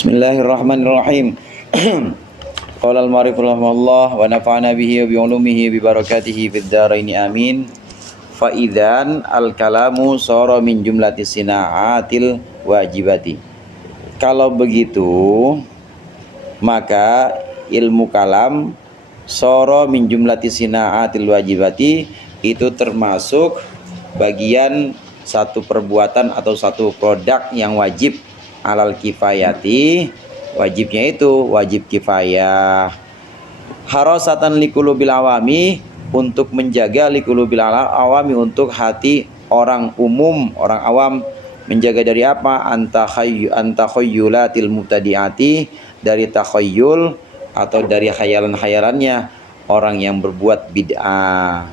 Bismillahirrahmanirrahim. Qala al-mu'allif rahimahullah wa nafa'ana bihi wa bi ulumihi bi barakatihi fid dharain amin. Fa idzan al-kalamu sara min jumlati sinaatil wajibati. Kalau begitu, maka ilmu kalam sara min jumlati sinaatil wajibati itu termasuk bagian satu perbuatan atau satu produk yang wajib alal kifayati, wajibnya itu wajib kifayah. Harasatan likulubil awami, untuk menjaga likulubil awami, untuk hati orang umum, orang awam. Menjaga dari apa? Antakhayyulatil mubtadi'ati, dari takhayyul atau dari khayalan-khayalannya orang yang berbuat bid'ah.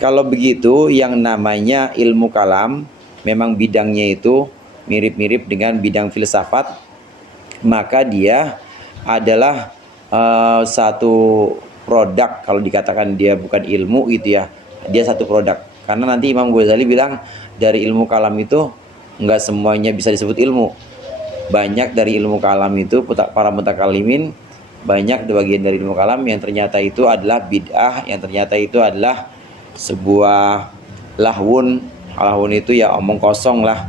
Kalau begitu, yang namanya ilmu kalam memang bidangnya itu mirip-mirip dengan bidang filsafat, maka dia adalah satu produk. Kalau dikatakan dia bukan ilmu itu ya, dia satu produk. Karena nanti Imam Ghazali bilang dari ilmu kalam itu enggak semuanya bisa disebut ilmu. Banyak dari ilmu kalam itu para mutakalimin, banyak bagian dari ilmu kalam yang ternyata itu adalah bid'ah, yang ternyata itu adalah sebuah lahwun. Lahwun itu ya omong kosong lah.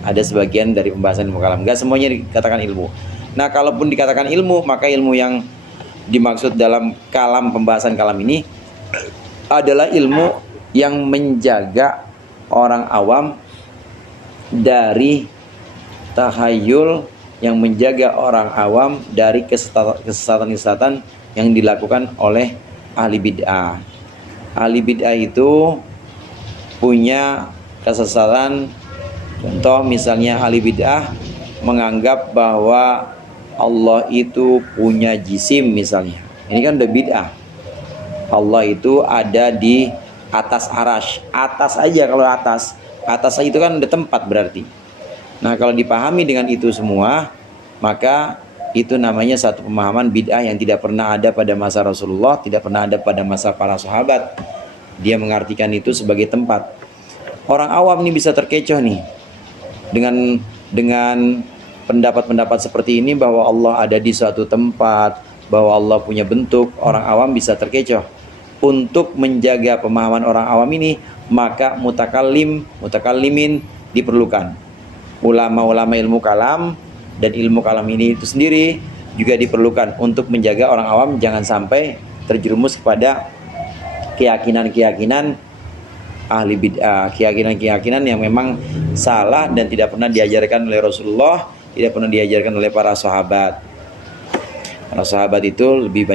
Ada sebagian dari pembahasan ilmu kalam, enggak semuanya dikatakan ilmu. Nah, kalaupun dikatakan ilmu, maka ilmu yang dimaksud dalam kalam, pembahasan kalam ini adalah ilmu yang menjaga orang awam dari tahayyul, yang menjaga orang awam dari kesesatan-kesesatan yang dilakukan oleh ahli bid'ah. Ahli bid'ah itu punya kesesatan. Contoh misalnya ahli bid'ah menganggap bahwa Allah itu punya jisim misalnya. Ini kan udah bid'ah. Allah itu ada di atas arasy. Atas aja, kalau atas. Atas itu kan udah tempat berarti. Nah, kalau dipahami dengan itu semua, maka itu namanya satu pemahaman bid'ah yang tidak pernah ada pada masa Rasulullah, tidak pernah ada pada masa para sahabat. Dia mengartikan itu sebagai tempat. Orang awam ini bisa terkecoh nih dengan pendapat-pendapat seperti ini, bahwa Allah ada di suatu tempat, bahwa Allah punya bentuk. Orang awam bisa terkecoh. Untuk menjaga pemahaman orang awam ini, maka mutakallimin diperlukan. Ulama-ulama ilmu kalam dan ilmu kalam ini itu sendiri juga diperlukan untuk menjaga orang awam jangan sampai terjerumus kepada keyakinan-keyakinan ahli bid'ah, keyakinan-keyakinan yang memang salah dan tidak pernah diajarkan oleh Rasulullah, tidak pernah diajarkan oleh para sahabat. Para sahabat itu lebih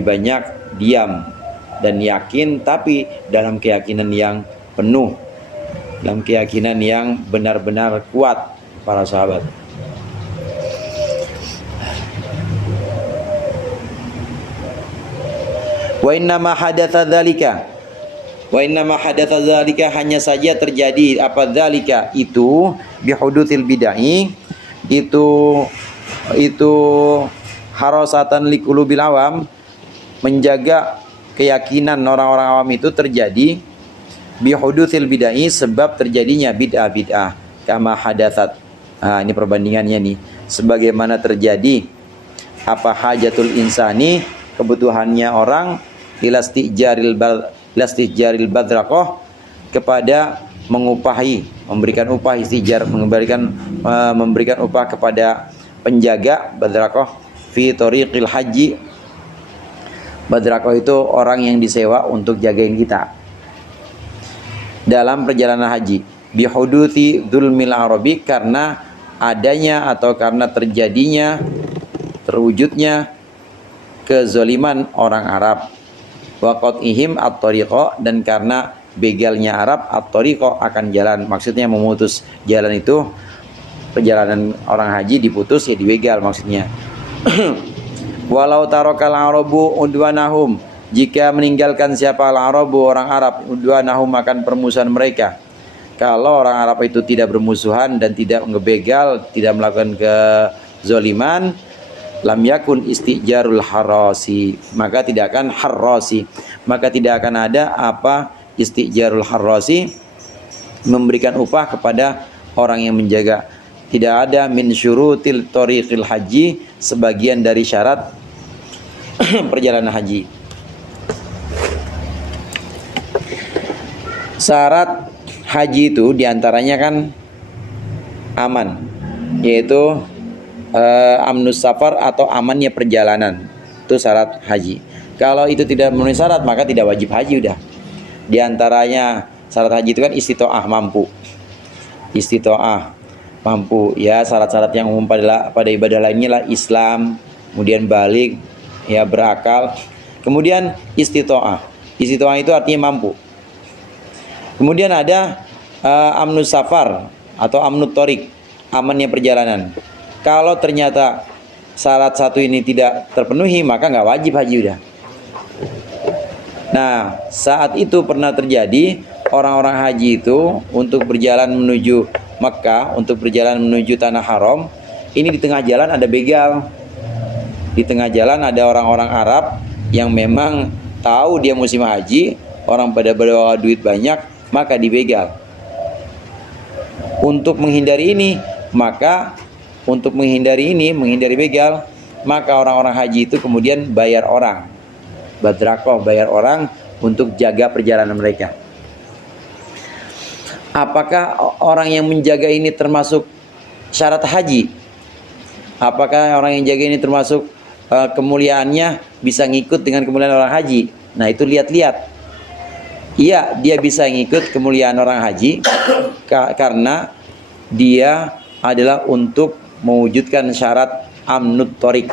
banyak diam dan yakin, tapi dalam keyakinan yang penuh, dalam keyakinan yang benar-benar kuat para sahabat. Wa innama hadatsa dzalika, wa innama hadatsa dzalika, hanya saja terjadi apa dzalika itu bihudutil bid'ah, itu harasatan liqulubil awam, menjaga keyakinan orang-orang awam itu terjadi bihudutil bid'ah, sebab terjadinya bid'ah-bid'ah. Kama hadatsat, nah ini perbandingannya nih, sebagaimana terjadi apa hajatul insani, kebutuhannya orang ilastijaril badraqah, kepada mengupahi, memberikan upah istijar, memberikan upah kepada penjaga badraqah fi tariqil haji. Badraqah itu orang yang disewa untuk jagain kita dalam perjalanan haji. Bihuduthi dzulmil arabi, karena adanya atau karena terjadinya, terwujudnya kezaliman orang Arab. Wa qat'ihim at-tariqa, dan karena begalnya Arab at-tariqa, akan jalan. Maksudnya memutus jalan itu, perjalanan orang haji diputus ya dibegal maksudnya. Walau tarakal arabu udwanahum, jika meninggalkan siapa al-arabu, orang Arab, udwanahum, akan permusuhan mereka. Kalau orang Arab itu tidak bermusuhan dan tidak ngebegal, tidak melakukan kezaliman, lam yakun istijarul harrasi, maka tidak akan harrasi, maka tidak akan ada apa istijarul harrasi, memberikan upah kepada orang yang menjaga. Tidak ada min syurutil tariqil haji, sebagian dari syarat perjalanan haji. Syarat haji itu diantaranya kan aman, yaitu amnus safar atau amannya perjalanan. Itu syarat haji. Kalau itu tidak memenuhi syarat, maka tidak wajib haji udah. Di antaranya syarat haji itu kan istitoah, mampu. Istitoah, mampu. Ya, syarat-syarat yang umum pada ibadah lainnya lah Islam, kemudian balik, ya berakal. Kemudian istitoah. Istitoah itu artinya mampu. Kemudian ada amnus safar atau amnut torik, amannya perjalanan. Kalau ternyata syarat satu ini tidak terpenuhi, maka nggak wajib haji udah. Nah, saat itu pernah terjadi orang-orang haji itu untuk berjalan menuju Mekah, untuk berjalan menuju Tanah Haram. Ini di tengah jalan ada begal. Di tengah jalan ada orang-orang Arab yang memang tahu dia musim haji, orang pada bawa duit banyak, maka dibegal. Untuk menghindari ini, menghindari begal, maka orang-orang haji itu kemudian bayar orang, badrakoh, bayar orang untuk jaga perjalanan mereka. Apakah orang yang menjaga ini termasuk syarat haji? Apakah orang yang jaga ini termasuk kemuliaannya bisa ngikut dengan kemuliaan orang haji? Nah, itu lihat-lihat. Iya, dia bisa ngikut kemuliaan orang haji karena dia adalah untuk mewujudkan syarat amnut torik,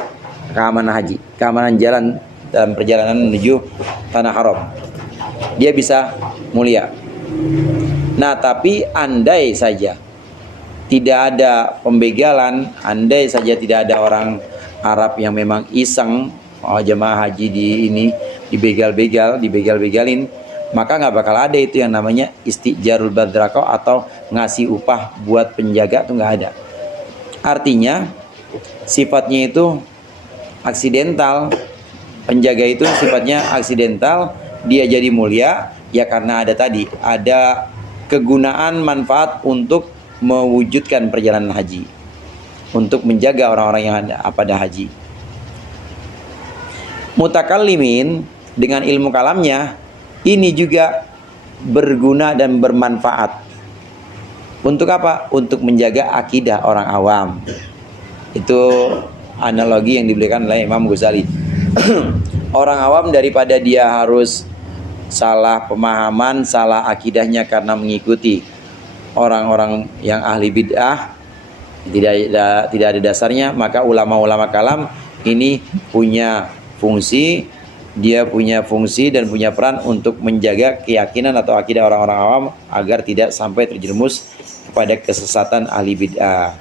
keamanan haji, keamanan jalan dalam perjalanan menuju Tanah Haram. Dia bisa mulia. Nah, tapi andai saja tidak ada pembegalan, andai saja tidak ada orang Arab yang memang iseng, jemaah haji dibegal-begalin, maka nggak bakal ada itu yang namanya istijarul badrakoh atau ngasih upah buat penjaga, itu nggak ada. Artinya sifatnya itu aksidental. Penjaga itu sifatnya aksidental, dia jadi mulia ya karena ada kegunaan manfaat untuk mewujudkan perjalanan haji, untuk menjaga orang-orang yang ada pada haji. Mutakallimin dengan ilmu kalamnya ini juga berguna dan bermanfaat. Untuk apa? Untuk menjaga akidah orang awam. Itu analogi yang diberikan oleh Imam Ghazali. Orang awam daripada dia harus salah pemahaman, salah akidahnya karena mengikuti orang-orang yang ahli bid'ah, tidak ada dasarnya, maka ulama-ulama kalam ini punya fungsi. Dia punya fungsi dan punya peran untuk menjaga keyakinan atau akidah orang-orang awam agar tidak sampai terjerumus kepada kesesatan ahli bid'ah.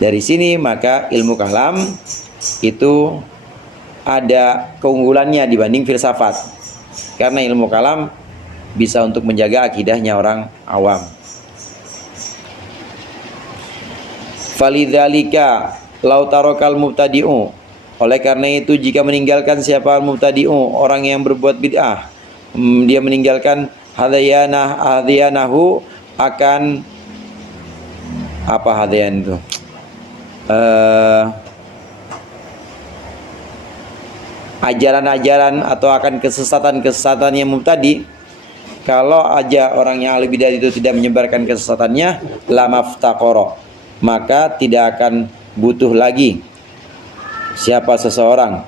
Dari sini maka ilmu kalam itu ada keunggulannya dibanding filsafat, karena ilmu kalam bisa untuk menjaga akidahnya orang awam. Falidzalika lau tarokal mubtadi'u, oleh karena itu jika meninggalkan siapa al-mubtadi'u, orang yang berbuat bid'ah, dia meninggalkan hadayanahu, akan apa hadayan itu? Ajaran-ajaran atau akan kesesatan-kesesatan yang mubtadi. Kalau aja orang yang ahli bid'ah itu tidak menyebarkan kesesatannya, lamaftaqara, maka tidak akan butuh lagi siapa seseorang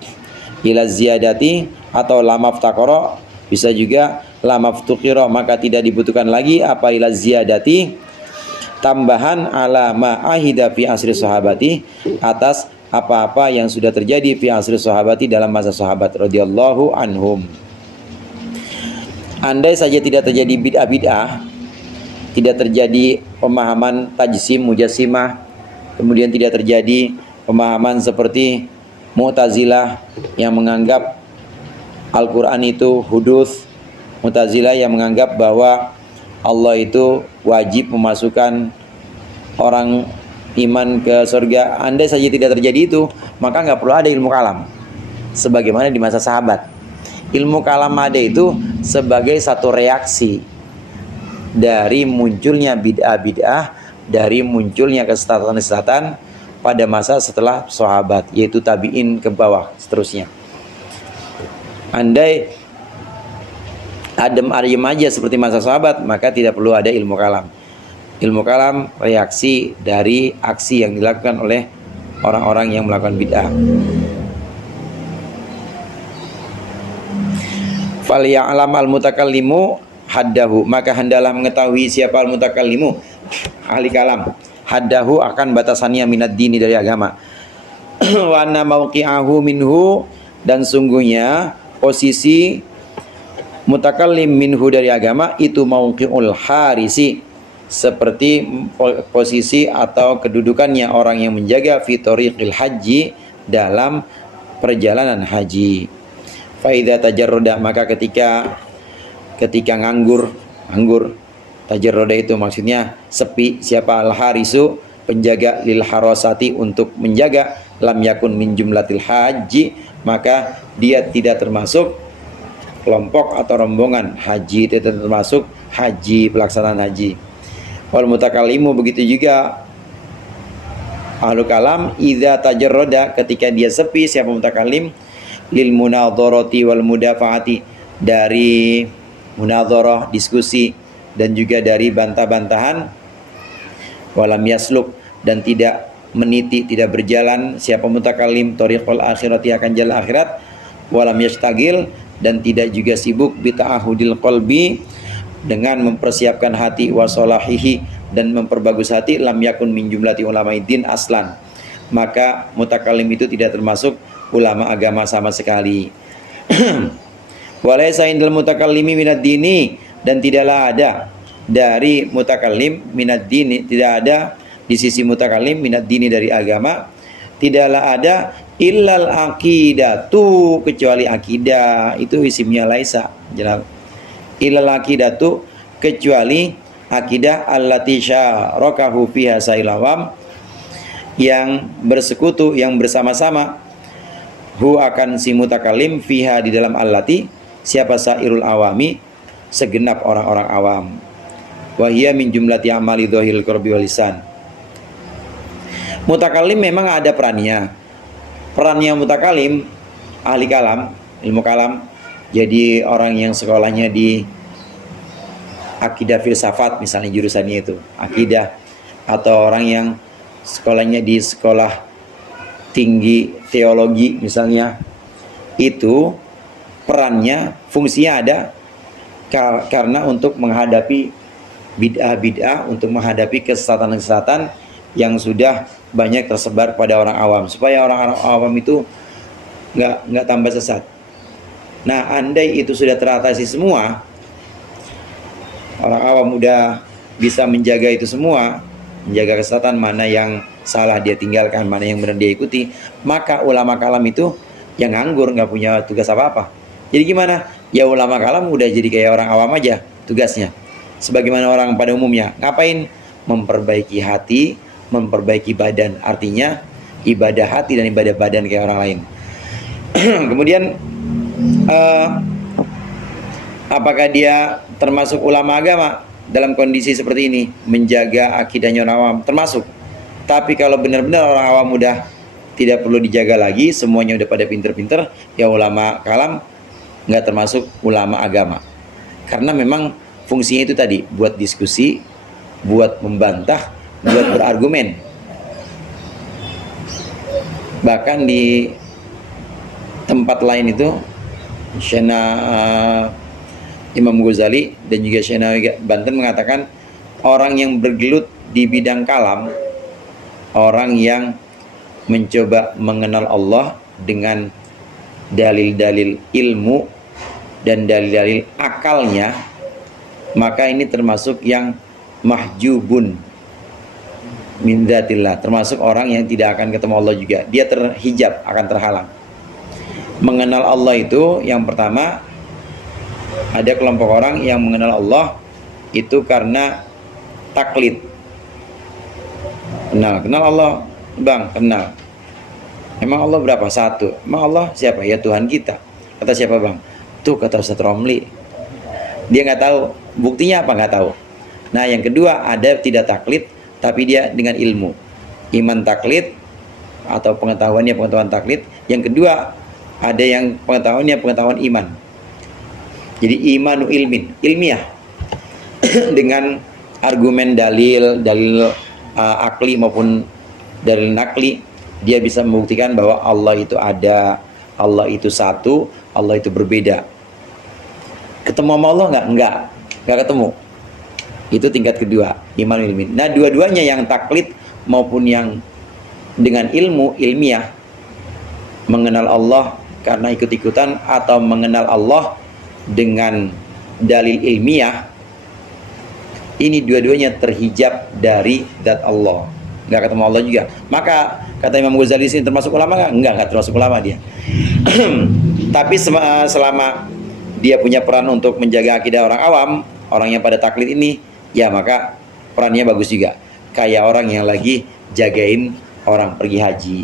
ila ziyadati, atau lamaftaqara bisa juga lamaftuqira, maka tidak dibutuhkan lagi apa ila ziyadati, tambahan ala ma'ahida fi asri sahabati, atas apa-apa yang sudah terjadi fi asri sahabati, dalam masa sahabat radhiyallahu anhum. Andai saja tidak terjadi bid'ah-bid'ah, tidak terjadi pemahaman tajsim mujassimah, kemudian tidak terjadi pemahaman seperti Mu'tazilah yang menganggap Al-Quran itu huduts, Mu'tazilah yang menganggap bahwa Allah itu wajib memasukkan orang iman ke surga. Andai saja tidak terjadi itu, maka nggak perlu ada ilmu kalam sebagaimana di masa sahabat. Ilmu kalam ada itu sebagai satu reaksi dari munculnya bid'ah-bid'ah, dari munculnya kesesatan-kesesatan pada masa setelah sahabat, yaitu tabi'in ke bawah seterusnya. Andai adem ayem aja seperti masa sahabat, maka tidak perlu ada ilmu kalam. Ilmu kalam reaksi dari aksi yang dilakukan oleh orang-orang yang melakukan bid'ah. Falya'lam al-mutakallimu haddahu, maka hendaklah mengetahui siapa al-mutakallimu, ahli kalam, haddahu akan batasannya minad dini dari agama. Wa anna mauqi'ahu minhu, dan sungguhnya posisi mutakallim minhu dari agama itu mauqi'ul harisi, seperti posisi atau kedudukannya orang yang menjaga fi tariqil haji, dalam perjalanan haji. Fa idza tajarrada, maka ketika nganggur, tajarrada itu maksudnya sepi, siapa al harisu, penjaga, lil harasati, untuk menjaga, lam yakun min jumlatil haji, maka dia tidak termasuk kelompok atau rombongan haji, tidak termasuk haji, pelaksanaan haji. Wal mutakallimu, begitu juga ahlu kalam, idza tajarrada, ketika dia sepi, siapa mutakallim, lil munadharati wal mudafaati, dari munadharah, diskusi, dan juga dari bantah-bantahan. Walam yasluk, dan tidak meniti, tidak berjalan siapa mutakallim thariqul akhirati, akan jalan akhirat. Walam yastagil, dan tidak juga sibuk bita'ahudil qalbi, dengan mempersiapkan hati, wasolahihi, dan memperbagus hati, lam yakun min jumlati ulama'iddin aslan, maka mutakallim itu tidak termasuk ulama agama sama sekali. Walaysa indal mutakallimi minad dini, dan tidaklah ada dari mutakallim minad dini, tidak ada di sisi mutakallim minad dini dari agama, tidaklah ada illal aqidatu, kecuali akidah, itu isimnya laisa, jelas. Illal aqidatu, kecuali akidah, allati syarakahu fiha sailawam, yang bersekutu, yang bersama-sama, hu akan si mutakallim, fiha di dalam allati, siapa sairul awami, segenap orang-orang awam. Wahia min jumlati amali dhahil qalbi wal lisan. Mutakallim memang ada perannya. Perannya mutakallim, ahli kalam, ilmu kalam, jadi orang yang sekolahnya di akidah filsafat, misalnya jurusannya itu akidah, atau orang yang sekolahnya di sekolah tinggi teologi misalnya, itu perannya, fungsinya ada karena untuk menghadapi bid'ah-bid'ah, untuk menghadapi kesesatan-kesesatan yang sudah banyak tersebar pada orang awam, supaya orang awam itu nggak tambah sesat. Nah, andai itu sudah teratasi semua, orang awam udah bisa menjaga itu semua, menjaga kesesatan, mana yang salah dia tinggalkan, mana yang benar dia ikuti, maka ulama kalam itu yang nganggur, nggak punya tugas apa-apa. Jadi gimana? Ya ulama kalam udah jadi kayak orang awam aja tugasnya. Sebagaimana orang pada umumnya, ngapain? Memperbaiki hati, memperbaiki badan. Artinya ibadah hati dan ibadah badan kayak orang lain. Kemudian apakah dia termasuk ulama agama dalam kondisi seperti ini, menjaga akidahnya orang awam? Termasuk. Tapi kalau benar-benar orang awam udah tidak perlu dijaga lagi, semuanya udah pada pinter-pinter, ya ulama kalam nggak termasuk ulama agama. Karena memang fungsinya itu tadi, buat diskusi, buat membantah, buat berargumen. Bahkan di tempat lain itu Syena Imam Ghazali dan juga Syena Banten mengatakan, orang yang bergelut di bidang kalam, orang yang mencoba mengenal Allah dengan dalil-dalil ilmu dan dalil-dalil akalnya, maka ini termasuk yang mahjubun min dzatillah, termasuk orang yang tidak akan ketemu Allah juga. Dia terhijab, akan terhalang. Mengenal Allah itu yang pertama, ada kelompok orang yang mengenal Allah itu karena taklid. Kenal Allah, bang, kenal. Emang Allah berapa? Satu. Emang Allah siapa? Ya Tuhan kita. Kata siapa bang? Tuh kata Ustaz Romli. Dia nggak tahu. Buktinya apa? Nggak tahu. Nah yang kedua, ada tidak taklid, tapi dia dengan ilmu. Iman taklid atau pengetahuan taklid. Yang kedua, ada yang pengetahuan iman. Jadi imanu ilmin, ilmiah dengan argumen dalil akli maupun dalil nakli, dia bisa membuktikan bahwa Allah itu ada, Allah itu satu, Allah itu berbeda. Ketemu sama Allah nggak ketemu. Itu tingkat kedua, iman ilmin. Nah, dua-duanya yang taklid maupun yang dengan ilmu ilmiah, mengenal Allah karena ikut-ikutan atau mengenal Allah dengan dalil ilmiah, ini dua-duanya terhijab dari zat Allah, nggak ketemu Allah juga. Maka kata Imam Ghazali ini termasuk ulama nggak termasuk ulama dia. Tapi selama dia punya peran untuk menjaga akidah orang awam, orang yang pada taklid ini, ya maka perannya bagus juga. Kayak orang yang lagi jagain orang pergi haji.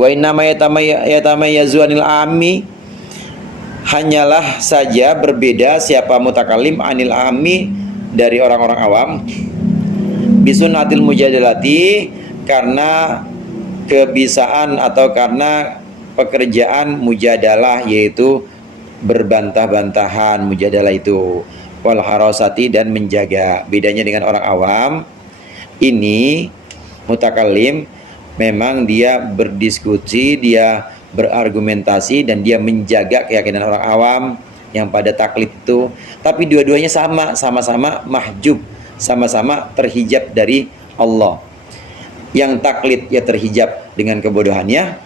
Wa innama yatamayyazu anil ammi, hanyalah saja berbeda siapa mutakallim anil ammi dari orang-orang awam, bisunnatil mujadalati, karena kebiasaan atau karena pekerjaan mujadalah, yaitu berbantah-bantahan. Mujadalah itu wal harasati, dan menjaga. Bedanya dengan orang awam, ini mutakallim memang dia berdiskusi, dia berargumentasi, dan dia menjaga keyakinan orang awam yang pada taklid itu. Tapi dua-duanya sama-sama mahjub, sama-sama terhijab dari Allah. Yang taklid ya terhijab dengan kebodohannya,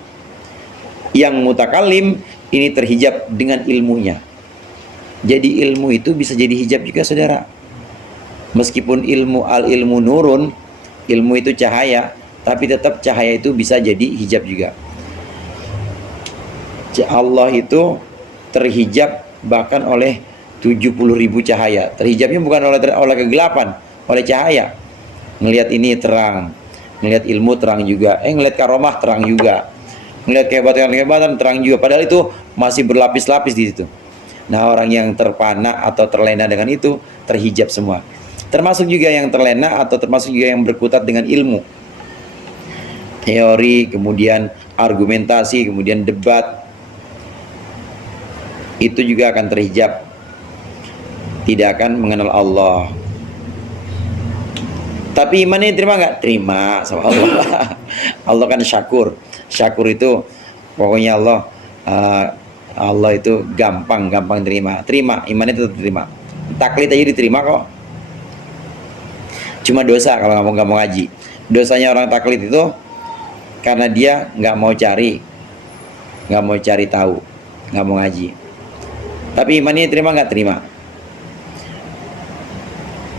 yang mutakallim ini terhijab dengan ilmunya. Jadi ilmu itu bisa jadi hijab juga, saudara. Meskipun ilmu nurun, ilmu itu cahaya, tapi tetap cahaya itu bisa jadi hijab juga. Allah itu terhijab bahkan oleh 70.000 cahaya. Terhijabnya bukan oleh kegelapan, oleh cahaya. Ngelihat ini terang, ngelihat ilmu terang juga, ngelihat karomah terang juga, ngelihat kehebatan terang juga. Padahal itu masih berlapis-lapis di situ. Nah, orang yang terpana atau terlena dengan itu terhijab semua. Termasuk juga yang terlena atau termasuk juga yang berkutat dengan ilmu, teori, kemudian argumentasi, kemudian debat, itu juga akan terhijab, tidak akan mengenal Allah. Tapi imannya terima nggak? Terima sama Allah. Allah kan syakur. Syakur itu pokoknya Allah itu gampang terima, imannya tetap terima. Taklid aja diterima kok. Cuma dosa kalau nggak mau ngaji. Dosanya orang taklid itu karena dia nggak mau cari tahu, nggak mau ngaji. Tapi imannya terima nggak? Terima.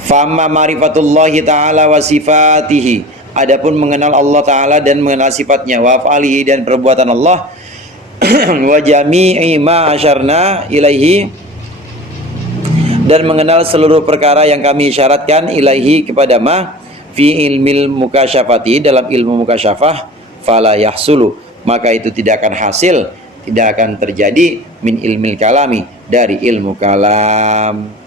Fama ma'rifatullahi ta'ala wa sifatihi, adapun mengenal Allah Ta'ala dan mengenal sifatnya, wa af'alihi, dan perbuatan Allah, wa jami'i ma asyarna ilaihi, dan mengenal seluruh perkara yang kami syaratkan ilaihi kepada ma fi ilmil mukasyafati, dalam ilmu mukasyafah, fala yahsulu, maka itu tidak akan hasil, tidak akan terjadi, min ilmil kalami, dari ilmu kalam.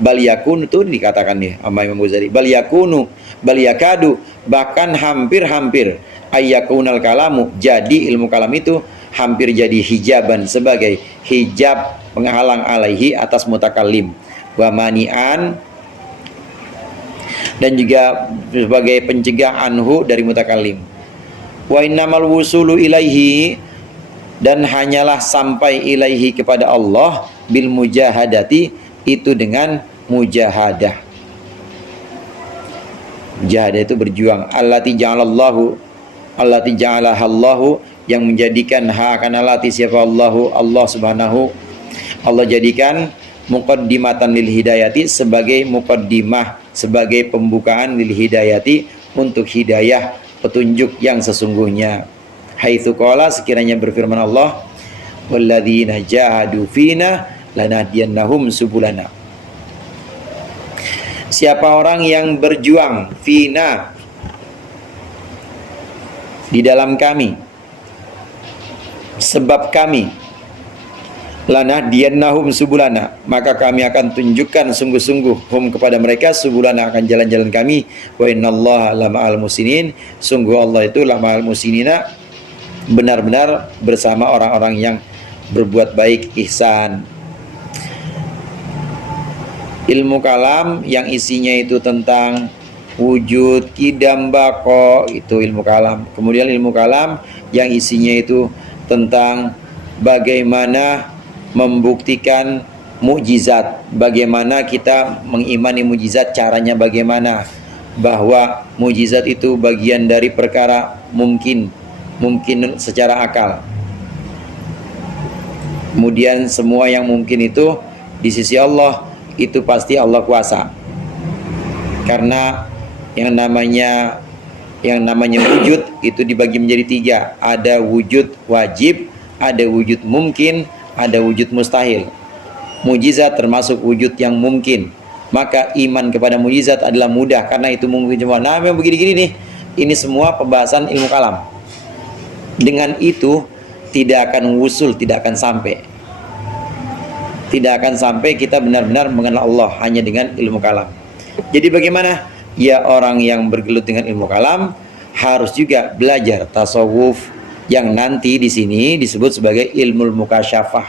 Bal yakunu, itu dikatakan nih sama Imam Ghazali, bal yakunu, bal yakadu, bahkan hampir-hampir, ayyakunal kalamu, jadi ilmu kalam itu hampir jadi hijaban, sebagai hijab penghalang alaihi, atas mutakallim, wa mani'an, dan juga sebagai pencegah anhu, dari mutakallim. Wa innamal wusulu ilaihi, dan hanyalah sampai ilaihi kepada Allah, bil mujahadati, itu dengan mujahadah. Mujahadah itu berjuang. Allati ja'alahallahu, yang menjadikan akan allati siapa Allahu, Allah subhanahu, Allah jadikan muqaddimatan lil hidayati, sebagai muqaddimah, sebagai pembukaan lil hidayati, untuk hidayah, petunjuk yang sesungguhnya. Haitsu qala, sekiranya berfirman Allah, walladzina jahadu fina lanahdiyannahum subulana. Siapa orang yang berjuang fina, di dalam kami, sebab kami, lanahdiyannahum subulana, maka kami akan tunjukkan sungguh-sungguh hum kepada mereka, subulana akan jalan-jalan kami, wa innallaha lama'al musinin, sungguh Allah itu lama'al musinina, benar-benar bersama orang-orang yang berbuat baik, ihsan. Ilmu kalam yang isinya itu tentang wujud, kidam, bako, itu ilmu kalam. Kemudian ilmu kalam yang isinya itu tentang bagaimana membuktikan mukjizat, bagaimana kita mengimani mukjizat, caranya bagaimana, bahwa mukjizat itu bagian dari perkara mungkin secara akal. Kemudian semua yang mungkin itu di sisi Allah itu pasti Allah kuasa. Karena yang namanya wujud itu dibagi menjadi tiga. Ada wujud wajib, ada wujud mungkin, ada wujud mustahil. Mujizat termasuk wujud yang mungkin. Maka iman kepada mujizat adalah mudah karena itu mungkin semua. Nah, memang begini-gini nih. Ini semua pembahasan ilmu kalam. Dengan itu tidak akan wusul, tidak akan sampai. Tidak akan sampai kita benar-benar mengenal Allah hanya dengan ilmu kalam. Jadi bagaimana? Ya, orang yang bergelut dengan ilmu kalam harus juga belajar tasawuf yang nanti di sini disebut sebagai ilmu mukasyafah,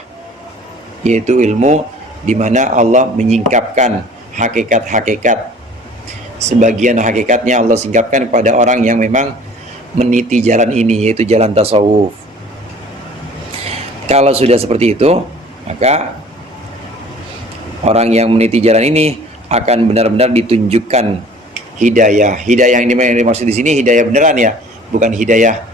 yaitu ilmu di mana Allah menyingkapkan hakikat-hakikat. Sebagian hakikatnya Allah singkapkan kepada orang yang memang meniti jalan ini, yaitu jalan tasawuf. Kalau sudah seperti itu, maka orang yang meniti jalan ini akan benar-benar ditunjukkan hidayah. Hidayah yang dimaksud di sini hidayah beneran ya, bukan hidayah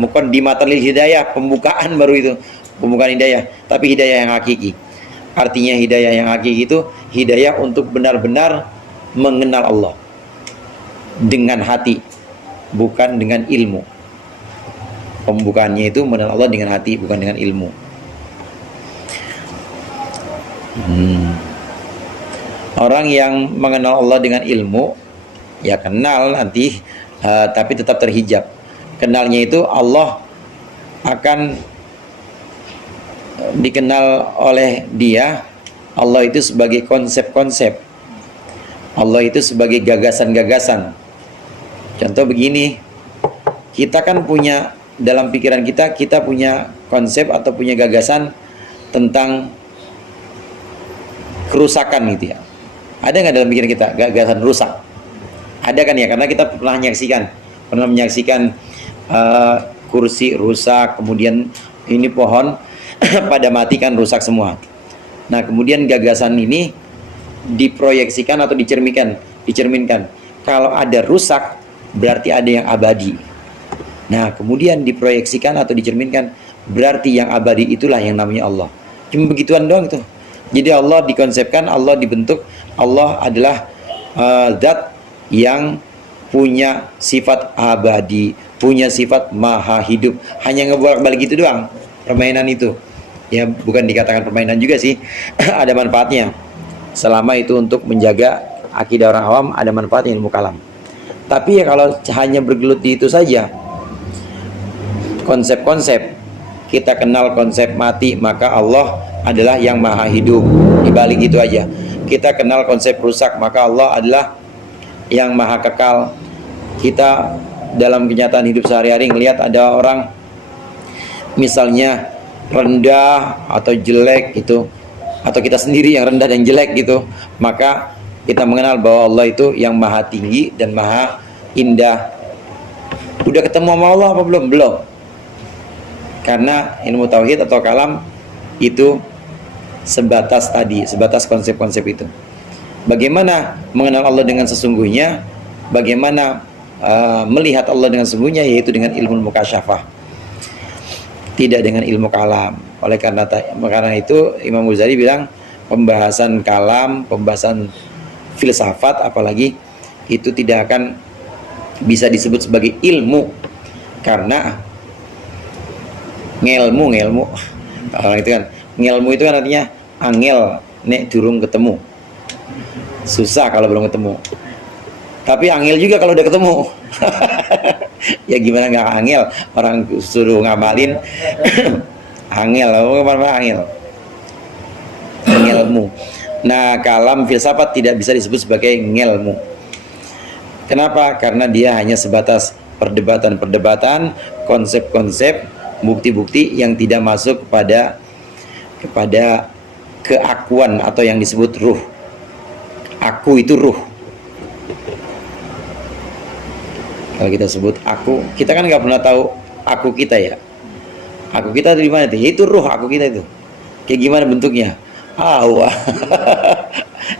muqaddimatul hidayah, pembukaan baru itu, pembukaan hidayah, tapi hidayah yang hakiki. Artinya hidayah yang hakiki itu hidayah untuk benar-benar mengenal Allah dengan hati, bukan dengan ilmu. Pembukaannya itu mengenal Allah dengan hati, bukan dengan ilmu. Orang yang mengenal Allah dengan ilmu, ya kenal nanti, tapi tetap terhijab. Kenalnya itu Allah akan dikenal oleh dia, Allah itu sebagai konsep-konsep, Allah itu sebagai gagasan-gagasan. Contoh begini, kita kan punya dalam pikiran kita punya konsep atau punya gagasan tentang kerusakan gitu ya. Ada nggak dalam pikiran kita gagasan rusak? Ada kan ya, karena kita pernah menyaksikan kursi rusak, kemudian ini pohon pada mati kan, rusak semua. Nah, kemudian gagasan ini diproyeksikan atau dicerminkan. Kalau ada rusak, berarti ada yang abadi. Nah, kemudian diproyeksikan atau dicerminkan, berarti yang abadi itulah yang namanya Allah. Cuma begituan doang itu. Jadi Allah dikonsepkan, Allah dibentuk, Allah adalah zat yang punya sifat abadi, punya sifat maha hidup. Hanya ngebolak-balik gitu doang permainan itu. Ya, bukan dikatakan permainan juga sih. Ada manfaatnya. Selama itu untuk menjaga akidah orang awam, ada manfaatnya ilmu kalam. Tapi ya kalau hanya bergelut di itu saja, konsep-konsep, kita kenal konsep mati, maka Allah adalah yang maha hidup. Dibalik itu aja. Kita kenal konsep rusak, maka Allah adalah yang maha kekal. Kita dalam kenyataan hidup sehari-hari ngelihat ada orang misalnya rendah atau jelek gitu, atau kita sendiri yang rendah dan jelek gitu, maka kita mengenal bahwa Allah itu yang maha tinggi dan maha indah. Udah ketemu sama Allah apa belum? Belum. Karena ilmu tauhid atau kalam itu sebatas konsep-konsep itu. Bagaimana mengenal Allah dengan sesungguhnya, bagaimana melihat Allah dengan sesungguhnya, yaitu dengan ilmu mukasyafah, tidak dengan ilmu kalam. Oleh karena itu Imam Ghazali bilang pembahasan kalam, pembahasan filsafat apalagi, itu tidak akan bisa disebut sebagai ilmu, karena ngelmu orang itu kan, ngelmu itu kan artinya angel nek durung ketemu, susah kalau belum ketemu. Tapi angel juga kalau udah ketemu. Ya gimana nggak angel, orang suruh ngamalin. Angel, apa angel? ngelmu. Nah, kalam filsafat tidak bisa disebut sebagai ngelmu. Kenapa? Karena dia hanya sebatas perdebatan-perdebatan, konsep-konsep, bukti-bukti yang tidak masuk kepada keakuan atau yang disebut ruh. Aku itu ruh. Kalau kita sebut aku, kita kan nggak pernah tahu aku kita ya. Aku kita itu di mana? Itu ruh aku kita itu. Kayak gimana bentuknya? Wah.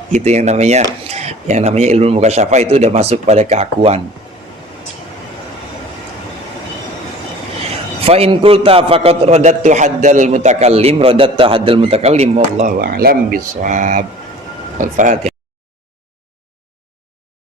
Itu yang namanya ilmu mukasyafah, itu udah masuk pada keakuan. Fa in qulta faqad radattu haddal mutakallim wallahu a'lam bishawab. Al-Fatihah.